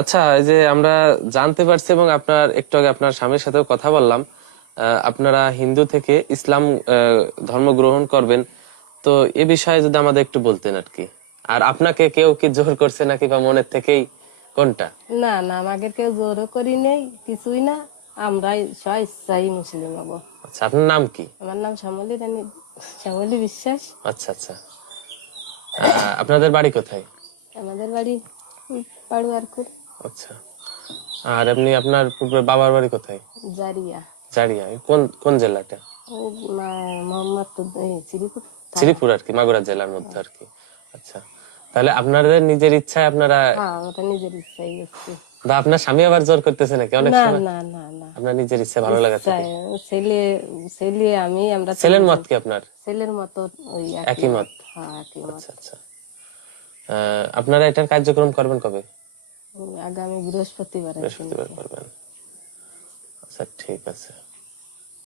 আচ্ছা, এই যে আমরা জানতে পারছি এবং আপনার একটু আগে আপনার স্বামীর সাথেও কথা বললাম, আপনারা হিন্দু থেকে ইসলাম ধর্ম গ্রহণ করবেন। তো এ বিষয়ে যদি আমাদের একটু বলতেন আর কি। আর আপনাকে কেউ কি জোর করছে নাকি বা মনের থেকেই, কোনটা? না না, আমাকে কেউ জোরও করি নেই, কিছুই না। আমরাই স্বইচ্ছাই মুসলিম হব। আচ্ছা, আপনার নাম কি? আমার নাম শ্যামলী রানী, শ্যামলী বিশ্বাস। আচ্ছা আচ্ছা। আপনাদের বাড়ি কোথায়? আমাদের বাড়ি পাড়ুয়ারপুর, আচ্ছা। আর এমনি আপনার পূর্বে বাবার বাড়ি কোথায়? জারিয়া। জারিয়া। কোন কোন জেলাটা? মোহাম্মদপুর, শ্রীপুর থানা। শ্রীপুর আর কি, মাগুরা জেলার মধ্যে আর কি। আচ্ছা, তাহলে আপনাদের নিজের ইচ্ছায় আপনারা, হ্যাঁ, ওটা নিজের ইচ্ছাই করছি। বা আপনার স্বামী আবার জোর করতেছে নাকি অনেক না সময়? না না না, আপনার নিজের ইচ্ছা, ভালো লাগা থেকে। ইচ্ছায়। ছেলে ছেলে আমি, আমরা ছেলের মত তিনজন। কি আপনার? ছেলের মতো ওই একই একই মত? মত। হ্যাঁ, একই মত। আচ্ছা আচ্ছা। আপনারা এটার কার্যক্রম করবেন কবে? আগামী বৃহস্পতিবার। বৃহস্পতিবার করবেন। আচ্ছা, ঠিক আছে।